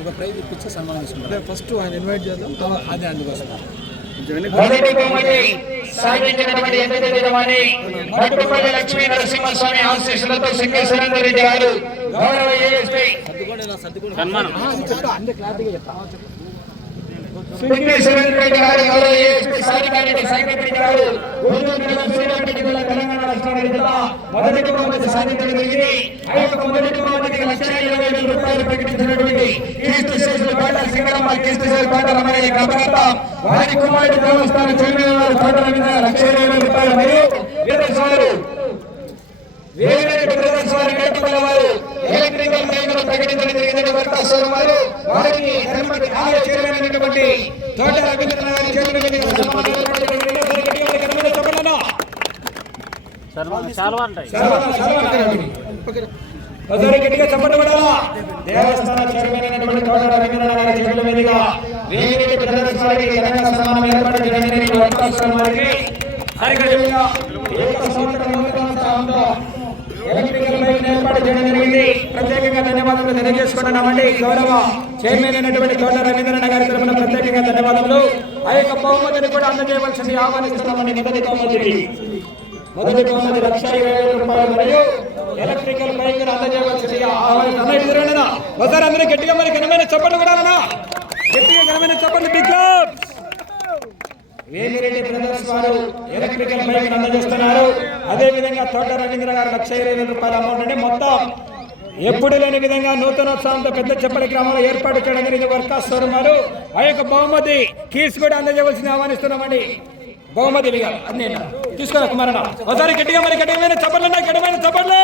ఒక ప్రైజ్ ఇప్పించి సన్మానం చేసుకుంటారు. ఫస్ట్ ఆయన ఇన్వైట్ చేద్దాం, అదే అందుకోసం. లక్ష్మీ నరసింహస్వామి ఆశీస్సులతో సింగల్ సురేందర్ రెడ్డి గారు గౌరవ ఏఎస్పీ సన్మానం సింగల్ సురేందర్ రెడ్డి గారు గౌరవ ఏఎస్పీ సారికారెడ్డి సాయిరెడ్డి గారు తెలంగాణ రాష్ట్రానికి మొదటి బహుమతి సాధించడం జరిగింది. ఆ యొక్క మొదటి బహుమతికి 1,20,000 రూపాయలు ప్రకటించినటువంటి కీర్తి శేషులు కోట సింగరమ్మ కీర్తి శేషులు కోట రమణయ్య కపకర్త వారి కుమారుడు దేవస్థానం చైర్మన్ వారు కోట రవీంద్ర 1,20,000 రూపాయలు మరియు ఎలక్ట్రికల్ మైనర్ ప్రకటించడం జరిగిందని వర్తాశ్వరం వారు వారికి చైర్మన్ అయినటువంటి తోట రవీంద్ర గారి చైర్మన్ గట్టిగా చెప్పబడాలా. దేవస్థాన చైర్మన్ అయినటువంటి తోట రవీంద్ర గారి చేతుల మీదుగా వేరే ప్రదర్శనకి తెలంగాణ సన్మానం ఏర్పాటు చేయడానికి వర్తాశ్వరం వారికి ఎలక్ట్రికల్ బైక్ ఏర్పాటు చేయడం జరిగింది. ప్రత్యేకంగా ధన్యవాదాలు తెలియజేసుకుంటున్నామండి. గౌరవ చైర్మన్ అయినటువంటి తోట రవీంద్రనాథ్ గారి తరఫున ప్రత్యేకంగా ధన్యవాదాలు. ఆ యొక్క బహుమతిని కూడా అందజేయవలసింది ఆహ్వానిస్తున్నామండి. మొదటి బహుమతి 1,20,000 రూపాయలు మరియు ఎలక్ట్రికల్ బైక్ అందజేయవలసింది ఆహ్వానిస్తున్నా. ఒకసారి అందరూ గట్టిగా మరి ఘనమైన చప్పట్లు కూడా గట్టిగా ఘనమైన చప్పట్లు. బిగ్ వేమిరెడ్డి బ్రదర్స్ వారు ఎలక్ట్రికల్ బైక్ అందజేస్తున్నారు. అదే విధంగా తోట రవీంద్ర గారు 1,20,000 రూపాయల అమౌంట్ అండి. మొత్తం ఎప్పుడు లేని విధంగా నూతనోత్సవంతో పెద్ద చెప్పలి గ్రామంలో ఏర్పాటు చేయడం జరిగింది వర్కాశ్వరం వారు. ఆ యొక్క బహుమతి కీస్ కూడా అందజేయవలసింది ఆహ్వానిస్తున్నామండి. బహుమతి అన్ని తీసుకున్నా కుమారణ ఒకసారి గట్టిగా మరి గట్టిమైన చప్పట్లు గట్టిమైన చప్పట్లు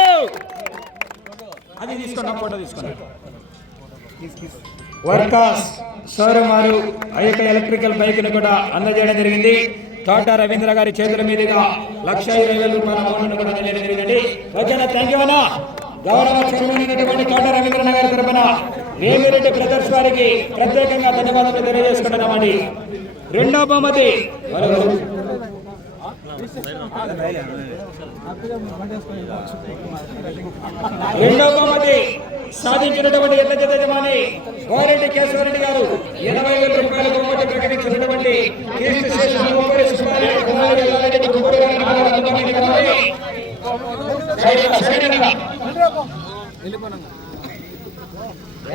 అది తీసుకున్నా ఫోటో తీసుకున్నా. వర్కాస్ షోరూమ్ వారు ఆ యొక్క ఎలక్ట్రికల్ బైక్ ను కూడా అందజేయడం జరిగింది. తోట రవీంద్ర గారి చేతుల మీదుగా 1,20,000 రూపాయల అమౌంట్ కూడా అందజేయడం జరిగిందండి. ఓకేనా, థ్యాంక్ యూ అన్నా. గౌరవ చైర్మన్ అయినటువంటి తోట రవీంద్ర గారి తరఫున వేమిరెడ్డి బ్రదర్స్ వారికి ప్రత్యేకంగా ధన్యవాదాలు తెలియజేసుకుంటున్నామండి. రెండో బహుమతి సాధించినటువంటి ఎట్ల యజమాని గోరెడ్డి కేశవరెడ్డి గారు 80,000 రూపాయల బహుమతి ప్రకటించినటువంటి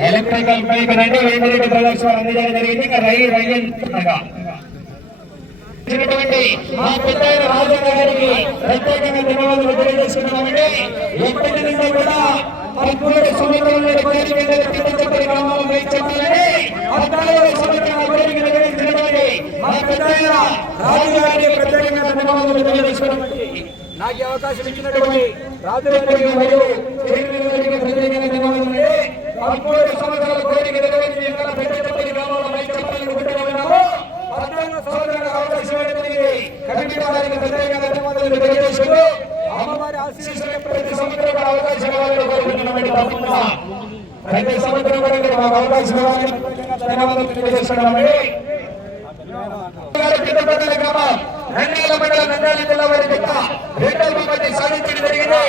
ఎలక్ట్రికల్ బైక్ రండి వేమిరెడ్డి బ్రదర్స్ వారు అందజేయడం జరిగింది. మా పెద్ద రాజన్న గారికి ప్రత్యేకంగా ధన్యవాదాలు తెలియజేస్తున్నామండి. ఎప్పటి నుండి కూడా పరిపూర్ణ సముద్రంలో గ్రామాలను చెప్పాలని మా పెద్ద రాజు గారికి ప్రత్యేకంగా ధన్యవాదాలు తెలియజేస్తున్నామండి. నాకు అవకాశం ఇచ్చినటువంటి రాజు గారికి మరియు ప్రత్యేకంగా ధన్యవాదాలు. పరిపూర్ణ సముద్రాల కోరిక నెరవేర్చి పెద్దపల్లి గ్రామాలను చెప్పాలని అమ్మవారి ఆశీస్సులు ప్రతి సంవత్సరం అవకాశం ప్రతి సంవత్సరం అవకాశం నంద్యాల మండలం నంద్యాల జిల్లా వారి రెండవ బహుమతి సాధించడం జరిగింది.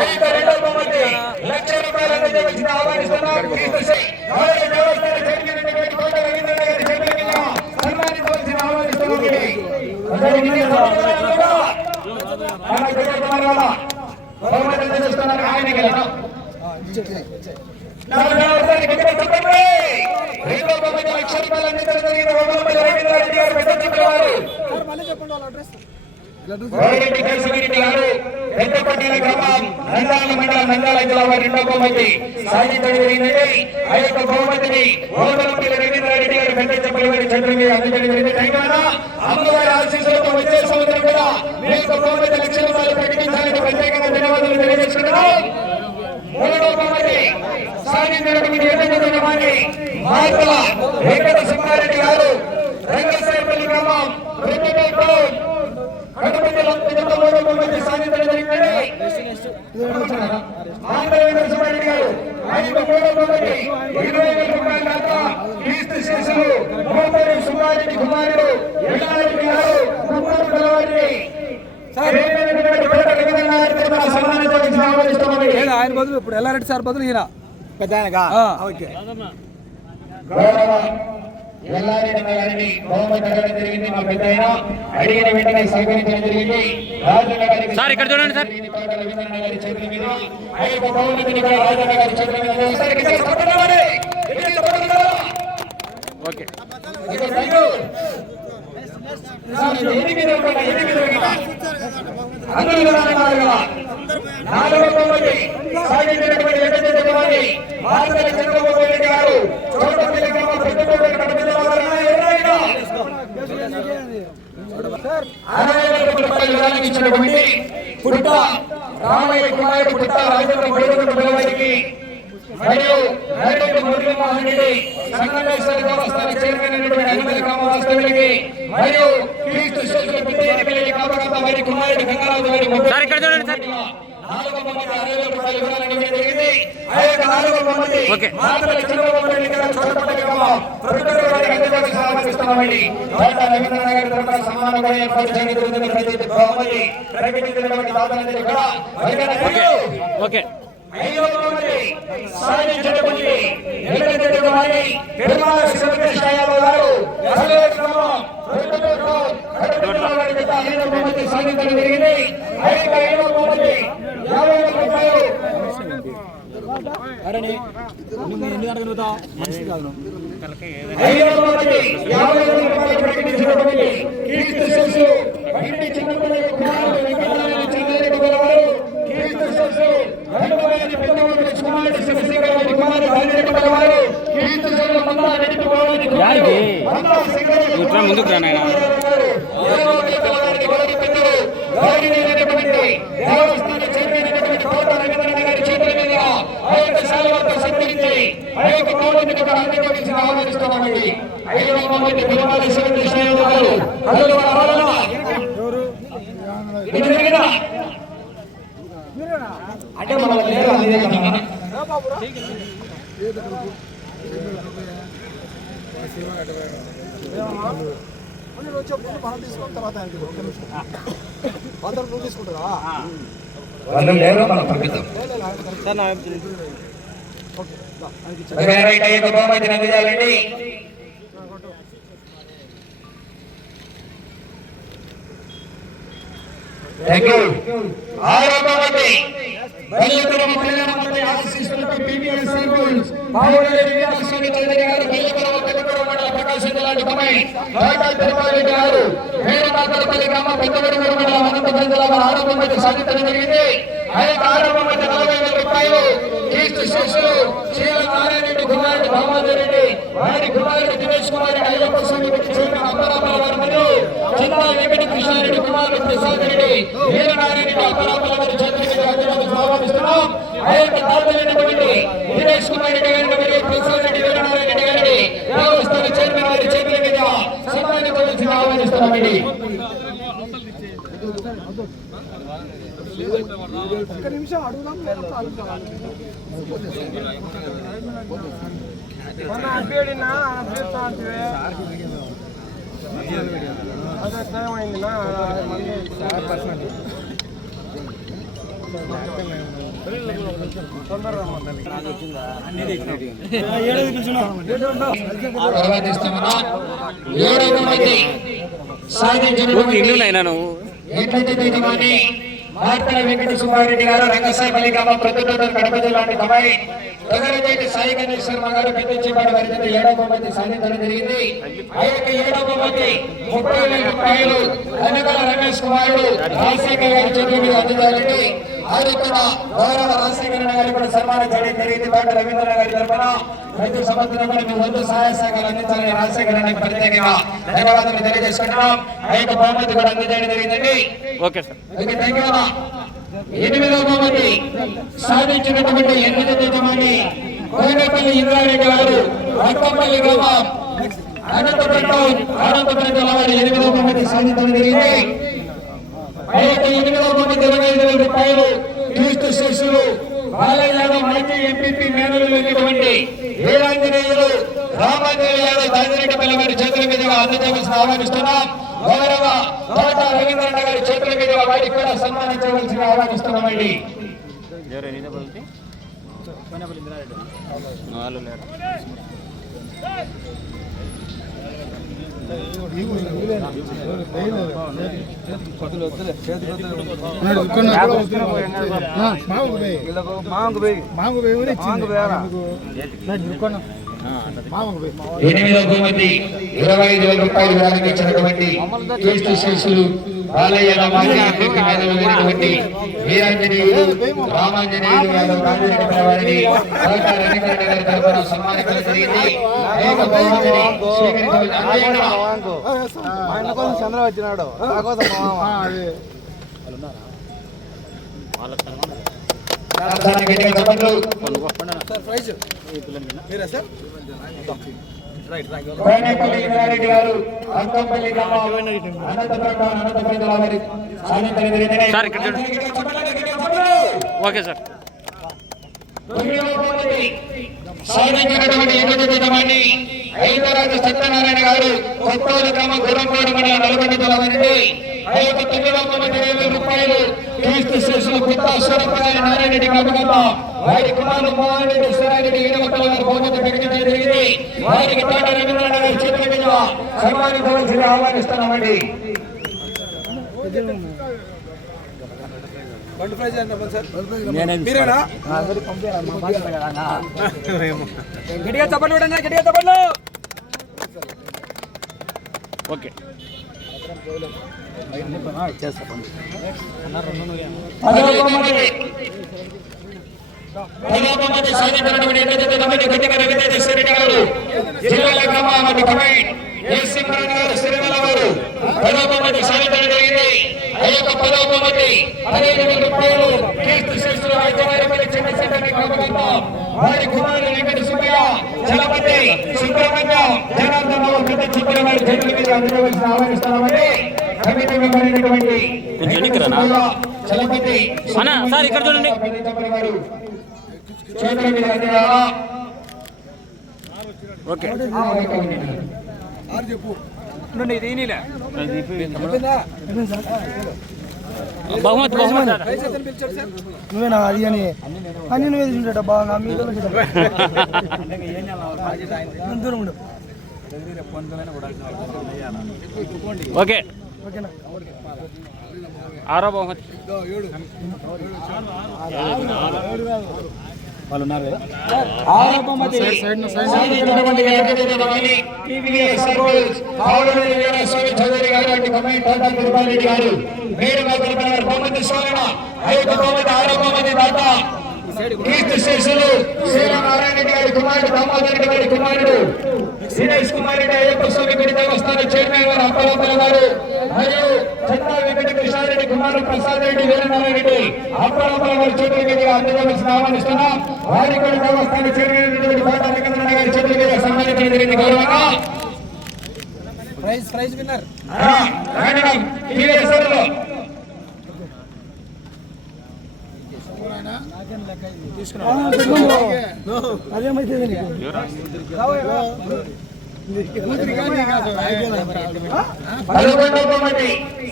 అయితే రెండవ బహుమతి 1,00,000 రూపాయలు అందజేయవలసిన ఆహ్వానిస్తున్నాం. పెద్దపల్లి గ్రామం నంద్యాల మండలం నంద్యాల జిల్లా వారి రెండవ బహుమతి సాధించడం జరిగింది. ఆ యొక్క బహుమతిని రవీంద్రారెడ్డి గారు పెద్దపల్లి వారి చంద్రుని అందజేయడం జరిగింది. అమ్మవారి ఆశీస్సులతో వచ్చే సంవత్సరం కూడా మీ యొక్క బహుమతి 1,00,000 రూపాయలు ప్రకటించాలని ప్రత్యేకంగా ధన్యవాదాలు తెలియజేస్తున్నాం. మూడవ బహుమతి సాధించినటువంటి మార్పుల వెంకట సుబ్బారెడ్డి గారు రంగసాయిపల్లి గ్రామం సాధించడం జరిగింది. సుబ్బారెడ్డి కుమారుడు ఆయన బదులు ఇప్పుడు ఎల్లారెడ్డి సార్ బదులు ఈయన పెద్ద ఆయనగా. ఓకే గౌరవ ఎల్లారెడ్డి గారిని బహుమతి అడగడం జరిగింది. మా పెద్ద అడిగిన వెంటనే సహకరించడం జరిగింది. రాజన్న గారికి సార్ ఇక్కడ చూడండి సార్. రవీంద్రనాథ్ గారి చేతుల మీద ఆ యొక్క బహుమతిని కూడా రాజన్న గారి చేతుల మీద ఓకే పుట్ట రామయ్య కుమార్ పుట్ట రాజేంద్ర పిల్లవారికి మరియు మురళీమోహన్ రెడ్డి సంగమేశ్వర దేవస్థాన చైర్మన్ అయినటువంటి అనంతర గ్రామ వాస్తవులకి మరియు క్రీస్తు శిష్యుల పిల్లలకి కాపకాంత వారి కుమారుడు గంగారాజు వారి సార్ ఇక్కడ చూడండి సార్. 460,000 రూపాయలు ఇవ్వాలని ఇవ్వడం జరిగింది. ఆ యొక్క 400 ఓకే. మాత్రమే చంద్రబాబు నాయుడు గారు చోటపల్లి గ్రామం ప్రొఫెసర్ గారికి అందజేసి ఆహ్వానిస్తున్నామండి. తోట రవీంద్రనాథ్ గారి తరఫున సన్మానం కూడా ఏర్పాటు చేయడం జరుగుతుంది. ప్రతి బహుమతి ప్రకటించినటువంటి దాతలందరికీ కూడా ఓకే 500 సాధించినటువంటి ఎల్లజెడ్డి పెరుమాళ శివకృష్ణ యాదవ్ గారు గ్రామం సాధించడం జరిగింది. 500 50 రూపాయలు ఎన్ని గంటలకు పోతావు మనిషి కాదు 500 రూపాయలు ప్రకటించినటువంటి కీర్తి శిశు బండి చిన్నపల్లి కుమారుడు వెంకటరామయ్య చంద్రారెడ్డి గారు కీర్తి శిశు బండి పెద్దవారి కుమారుడు శివశంకర్ గారి కుమారుడు రాజరెడ్డి గారు కీర్తి శిశు మందా రెడ్డి కుమారుడు యారికి మందా సింగర్ ఇట్లా ముందుకు రా నాయనా. దేవస్థాన చైర్మన్ తోట రవీంద్రనాథ్ గారి చేతుల మీద ఆ యొక్క శాలతో సత్కరించి ఆ యొక్క బహుమతిని కూడా అందజేసి ఆహ్వానిస్తున్నామండి. 500 మంది పెరుమాళ శివకృష్ణ యాదవ్ గారు అందులో రావాలన్నా ఇది జరిగినా అంటే మనం లేరు అదే కదా తీసుకున్న తర్వాత నువ్వు తీసుకుంటారా వాళ్ళు లేరు మనం పంపిద్దాం. బహుమతిని అందజేయాలండి. Thank you. 6వ బహుమతి బెల్లపురం మండలం ఆశీస్సులతో పీవీఎస్ సర్వీస్ పావులే విద్యాస్వామి చౌదరి గారు బెల్లపురం పెద్దపురం మండల ప్రకాశం జిల్లా డిపమై టాటా తిరుమల గారు మేడమాకరపల్లి గ్రామం పెద్దపురం మండలం అనంతపురం జిల్లా 6వ బహుమతి సాధించడం జరిగింది. ఆ యొక్క 6వ బహుమతి 40,000 రూపాయలు కీర్తి శిష్యులు శ్రీల నారాయణ రెడ్డి కుమారుడు దామోదర్ రెడ్డి వారి కుమారుడు దినేష్ కుమార్ అయ్యప్ప స్వామి చైర్మన్ అప్పరాపల వారి మరియు చింతా వెంకట కృష్ణారెడ్డి కుమారుడు ప్రసాద్ రెడ్డి వీరనారాయణ రెడ్డి అప్పరాపల వారి చేతుల ఆహ్వానిస్తున్నాం. ఆ యొక్క దాతలైనటువంటి దినేష్ కుమార్ రెడ్డి గారిని మరియు ప్రసాద్ రెడ్డి వీరనారాయణ రెడ్డి గారిని దేవస్థాన చైర్మన్ వారి చేతుల మీద సన్మానించవలసి ఆహ్వానిస్తున్నామండి. ఒక్క నిమిషం అడుగుదాం మార్తల వెంకట సుబ్బారెడ్డి గారు రంగసాయిపల్లి గ్రామం ప్రతిపక్ష కడప జిల్లా తమై తొగరజేటి సాయి గణేశ్వర గారు పెద్దచిపాడు వారి చేత 7వ బహుమతి సాధించడం జరిగింది. ఆ యొక్క 7వ బహుమతి 30,000 రూపాయలు అనగల రమేష్ కుమారుడు రాజశేఖర్ గారి చేతుల మీద అందజేయాలండి. అది కూడా గౌరవ రాజశేఖర గారు కూడా సన్మానం చేయడం జరిగింది. తోట రవీంద్రనాథ్ గారి తరఫున ప్రతి సంవత్సరం కూడా మీ వంతు సహాయ సహకారాలు అందించాలని రాజశేఖర గారికి ప్రత్యేకంగా ధన్యవాదాలు తెలియజేసుకుంటున్నాం. ఆ యొక్క బహుమతి కూడా అందజేయడం జరిగిందండి. Okay sir. 8వ బహుమతి సాధించినటువంటి 8వ యజమాని కోనపల్లి ఇంద్రారెడ్డి గారు అక్కపల్లి గ్రామం అనంతపురం జిల్లా వారి 8వ బహుమతి సాధించడం జరిగింది. ఆ యొక్క 8వ బహుమతి 25,000 రూపాయలు క్రీస్తు శిష్యులు బాలయ్య యాదవ్ మాజీ ఎంపీపీ మేనలున్నటువంటి వీరాంజనేయులు రామాంజనేయ యాదవ్ దాజిరెడ్డిపల్లి వారి చేతుల మీదుగా అందజేయవలసిన ఆహ్వానిస్తున్నాం. గౌరవ తోట రవీంద్రనాథ్ గారి చేతుల మీదుగా వారికి కూడా సన్మానించవలసిన ఆహ్వానిస్తున్నామండి. ఎనిమిదవ బహుమతి 25,000 రూపాయలు వేలకు ఇచ్చినటువంటి కీర్తి శేషులు బాలయ్య మేధావులైనటువంటి వీరాంజనేయులు రామాంజనేయులు యాదవ్ రాజరెడ్డి వారిని సహకార రవీంద్ర గారి తరఫున సన్మానించడం జరిగింది. అనేక బహుమతిని చంద్ర వచ్చినాడు కోనేపల్లి ఇంద్రారెడ్డి గారు అంకంపల్లి గ్రామం అనంతపురం వారి సార్ ఇక్కడ చూడండి. Okay sir. సాధించినటువంటి ఎన్నికమండి ఐదరాజు సత్యనారాయణ గారు కొత్తూరు గ్రామం గురంకోడు మండలం నల్గొండ జిల్లా వారిని 9,000 రూపాయలు క్రీస్తు శేషులు కొత్త సూరపల్లి నారాయణరెడ్డి అభిగత వారి కుమారులు మోహన్ రెడ్డి సూరారెడ్డి ఈడమక్కల వారి బహుమతి ప్రకటించడం జరిగింది. వారికి తోట రవీంద్రనాథ్ గారి చేతుల మీద సన్మానించవలసి ఆహ్వానిస్తున్నామండి. గట్టిగా చప్పట్లు కూడా గట్టిగా చప్పట్లు. ఓకే. జిల్లాల గ్రామాల కమిటీ ఎస్ఎంఆర్ గారు సిరిమల వారు 10వ బహుమతి సాధించడం జరిగింది. ఆ యొక్క 10వ బహుమతి 15,000 రూపాయలు కీర్తి శేషులు ఐదవారిపల్లి చంద్రశేఖర్ అభిగత వారి కుమారులు వెంకట సుబ్బయ్య చలపతి సుబ్రహ్మణ్యం జనార్దన్ పెద్ద చిత్ర వారి చేతుల మీద అందజేయవలసిన ఆహ్వానిస్తున్నామని కమిటీ మెంబర్ అయినటువంటి చలపతి సార్ ఇక్కడ చూడండి. చేతుల మీద అందించాలా. ఓకే. బహుమతి నువ్వేనా అది అని అన్ని నువ్వే తీసుకుంటా బాగా ఓకే. ఆరో బహుమతి కీర్తి శేషులు శ్రీరామనారాయణ రెడ్డి గారి కుమారుడు దామోదర్ రెడ్డి గారి కుమారుడు శ్రీనేష్ కుమార్ రెడ్డి అయ్యప్ప స్వామి గుడి దేవస్థాన చైర్మన్ గారు అప్పలపల్లి గారు మరియు చంద్ర వెంకట కృష్ణారెడ్డి కుమారుడు ప్రసాద్ రెడ్డి వీరనారాయణ రెడ్డి అప్పలపల్లి గారి చేతుల మీదుగా అందజేయవలసిన ఆహ్వానిస్తున్నాం. వారి గుడి దేవస్థాన చైర్మన్ కోట వెంకటరమణ గారి చేతుల మీదుగా సన్మానించడం జరిగింది. గౌరవంగా ప్రైజ్ విన్నర్ అదేమైతే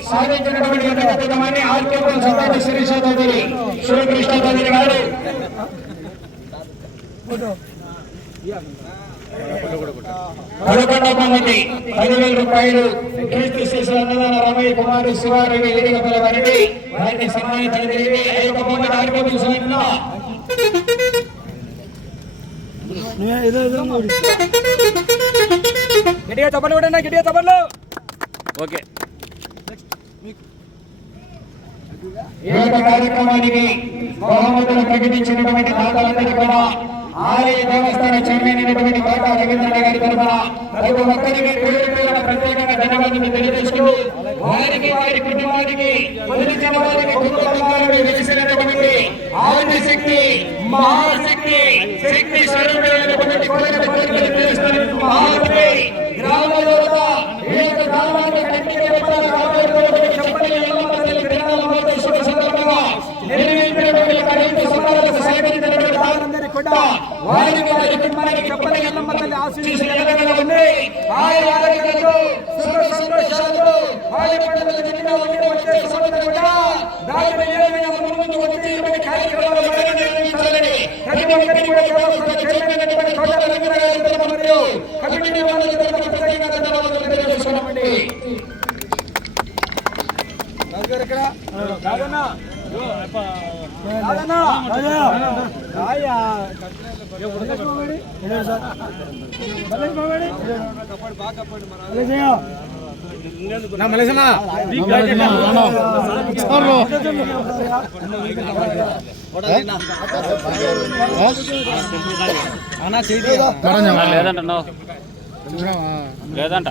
సాధించినటువంటి ఆర్కేపురం సత్యాన్ని శిరీష చౌదరి శివకృష్ణ చౌదరి గారు 11వ బహుమతి 10,000 రూపాయలు కీర్తి శేషులు అన్నదాన రమయ్య కుమారు శివారెడ్డి ఎదిగపల్లి వారిని వారిని సన్మానించడం జరిగింది. ఆ యొక్క బహుమతి ఆర్కేపురం సమితిలో గట్టిగా చప్పట్లు కూడా గట్టిగా చప్పట్లు. ఓకే. ఈ యొక్క కార్యక్రమానికి బహుమతులు ప్రకటించినటువంటి దాతలందరికీ కూడా ఆలయ దేవస్థాన చైర్మన్ అయినటువంటి కోట రవీంద్ర గారి తరఫున ప్రతి ఒక్కరికి పేరు పేరున ప్రత్యేకంగా ధన్యవాదాలు తెలియజేస్తూ వారికి వారి కుటుంబానికి పొందిన వారికి కుటుంబాలను వెలిసినటువంటి ఆదిశక్తి మహాశక్తి శక్తి స్వరూపమైనటువంటి కోరికలు తెలుస్తున్నటువంటి మహాశక్తి గ్రామంలో ఈ యొక్క గ్రామాన్ని కట్టిన చెప్పని శుభ సందర్భంగా నిర్మించినటువంటి కరెంటు సమాధానం సేకరించినటువంటి వారందరికీ కూడా వారి వారి కుటుంబానికి చెప్పని ఎల్లమ్మ తల్లి ఆశీస్సులు ఉండి ఆయన ఆరోగ్యంతో సుఖ సంతోషాలతో వారి పండుగలు నిండుగా ఉండి వచ్చే సమయంలో కూడా దాని ఏమైనా ముందు వచ్చి ఇటువంటి కార్యక్రమాలు నిర్వహించాలని ప్రతి ఒక్కరికి కూడా దేవస్థాన చైర్మన్ కోట రవీంద్ర గారి మరియు కమిటీ వాళ్ళకి ప్రత్యేకంగా ధన్యవాదాలు తెలియజేస్తున్నామండి. లేదంట లేదంట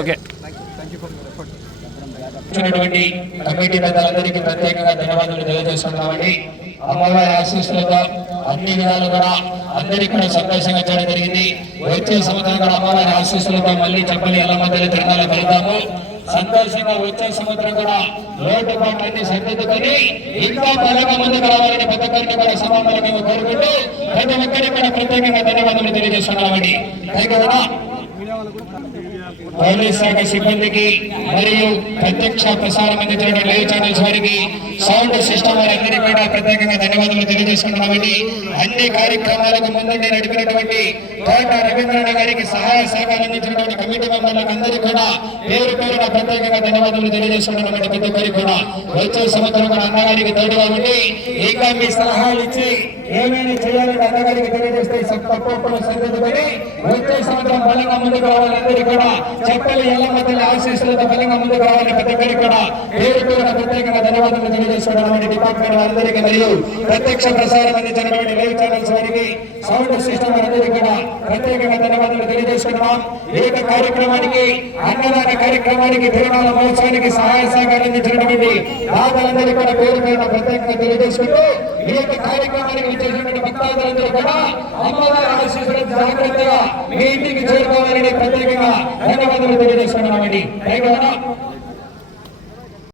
ఓకే. కమిటీ పెద్దలందరికీ ప్రత్యేకంగా ధన్యవాదాలు తెలియజేస్తున్నామండి. అమ్మవారి ఆశీస్సులతో అన్ని విధాలు కూడా అందరికీ కూడా సంతోషంగా చేయడం జరిగింది. వచ్చే సంవత్సరం కూడా అమ్మవారి ఆశీస్సులతో మళ్ళీ చెప్పని ఎలా మధ్యలో తిరణాలు వెళ్తాము. సంతోషంగా వచ్చే సంవత్సరం కూడా లోటుపాట్లన్నీ సరిదిద్దుకొని ఇంకా బలంగా ముందుకు రావాలని ప్రతి ఒక్కరికి కూడా సమాధానం మేము కోరుకుంటూ ప్రతి ఒక్కరికి కూడా ప్రత్యేకంగా ధన్యవాదాలు తెలియజేస్తున్నామండి. పోలీస్ శాఖ సిబ్బందికి మరియు ప్రత్యక్ష ప్రసారం అందించిన లైవ్ ఛానల్స్ వారికి, సౌండ్ సిస్టమ్ వారందరికీ కూడా ప్రత్యేకంగా ధన్యవాదాలు తెలియజేసుకున్నామండి. అన్ని కార్యక్రమాలకు ముందుండి నడిపినటువంటి తోట రవీంద్రనాథ్ గారికి సహాయ సహకారం అందించినటువంటి కమిటీ మెంబర్లకు అందరికీ కూడా పేరు పేరున ప్రత్యేకంగా ధన్యవాదాలు తెలియజేసుకున్నామండి. ప్రతి ఒక్కరికి కూడా వచ్చే సంవత్సరం కూడా అన్నగారికి తోడుగా ఉండి ఇంకా మీ సలహాలు ఇచ్చి ఏమైనా చేయాలని అన్నగారికి తెలియజేస్తే తప్పకుండా సరిదిద్దుకొని వచ్చే సంవత్సరం బలంగా ముందుకు రావాలందరికీ కూడా చెప్పలు ఎలా మధ్యలో ఆశీస్సులతో బలంగా ముందుకు రావాలని ప్రతి ఒక్కరికి కూడా పేరు పేరున ప్రత్యేకంగా ధన్యవాదాలు తెలియజేసుకున్నటువంటి డిపార్ట్మెంట్ వారందరికీ మరియు ప్రత్యక్ష ప్రసారం అందించినటువంటి లైవ్ ఛానల్స్ వారికి, సౌండ్ సిస్టమ్ వారందరికీ కూడా ప్రత్యేకంగా ధన్యవాదాలు తెలియజేసుకున్నాం. ఈ యొక్క కార్యక్రమానికి అన్నదాన కార్యక్రమానికి తిరునాళ్ళ మహోత్సవానికి సహాయ సహకారం అందించినటువంటి దాతలందరికీ కూడా పేరు పేరున ప్రత్యేకంగా తెలియజేసుకుంటూ ఈ యొక్క కార్యక్రమానికి వచ్చేసినటువంటి భక్తాదులందరూ కూడా అమ్మవారి ఆశీస్సులను జాగ్రత్తగా మీ ఇంటికి చేరుకోవాలని ప్రత్యేకంగా ధన్యవాదాలు తెలియజేసుకున్నామండి.